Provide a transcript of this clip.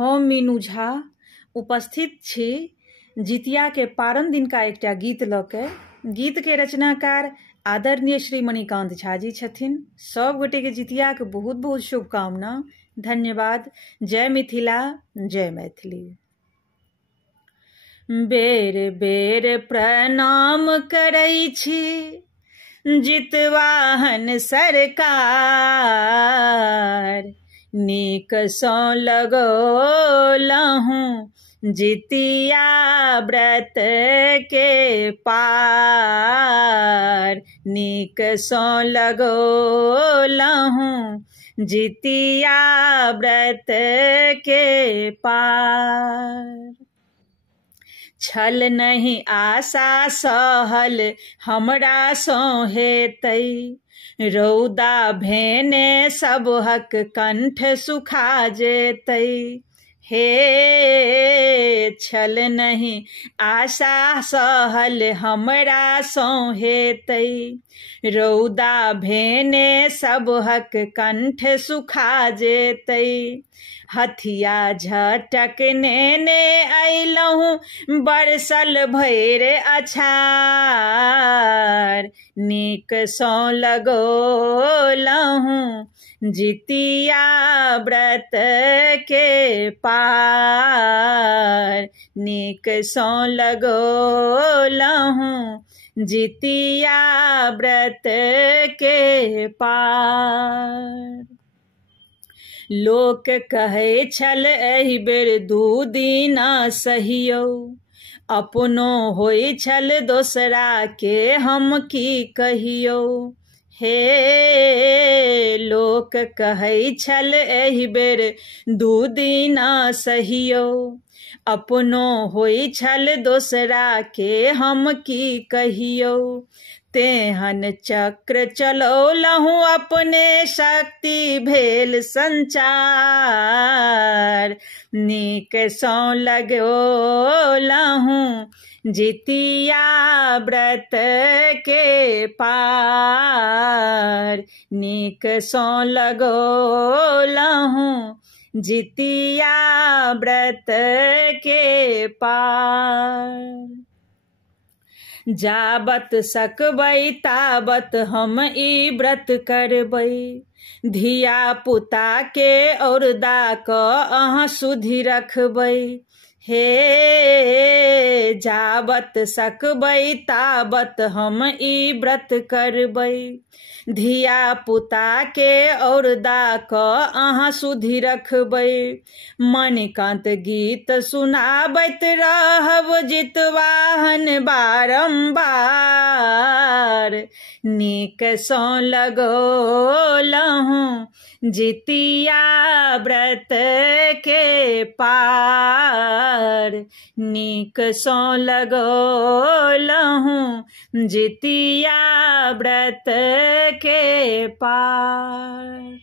हम मीनू झा उपस्थित छी जितिया के पारण दिन का एकटा गीत लऽ के। गीत के रचनाकार आदरणीय श्री मणिकांत झा जी छथिन। सब गोटे के जितिया के बहुत बहुत शुभकामना। धन्यवाद। जय मिथिला, जय मैथिली। बेर बेर प्रणाम करै छी जितवाहन सरकार, नीक सँ लगौलहुँ जितिया व्रत के पार, नीक सँ लगौलहुँ जितिया व्रत के पार। छल नहीं आशा सहल हमरा सँ हेतै, रौदा भेने सबहक कंठ सुखा जेतै। हे छल नहीं आशा सहल हमरा सँ हेतै, रौदा भेने सबहक कंठ सुखा जेतै। हथिया झटक नेने अइलहुँ बरसल भैर अछार, नीक सँ लगौलहुँ जितिया व्रत के पार, नीक सँ लगौलहुँ जितिया व्रत के पार। लोक कहै छल एहि बेर 2 दिना सहियौ, अपनो होइ छल दोसरा के हम की कहियौ। हे लोक कहै छल एहि बेर 2 दिना सहियौ, अपनो होइ छल दोसरा के हम की कहियौ। तेहन चक्र चलौलहुँ अपने शक्ति भेल संचार, नीक सँ लगौलहुँ जितिया व्रत के पार, नीक सँ लगौलहुँ जितिया व्रत के पार। जाबत सकबै ताबत हम ई व्रत करबै, धिया पुता के औरदा कऽ अहाँ सुधि रखबै। हे जाबत सकबै ताबत हम ई व्रत करबै, धिया पुता के औरदा कऽ अहाँ सुधि रखबै। मणिकांत गीत सुनाबैत रहब जितवाहन बारंबार, नीक सँ लगौलहुँ जितिया व्रत के पार, नीक सँ लगौलहुँ जितिया व्रत के पार।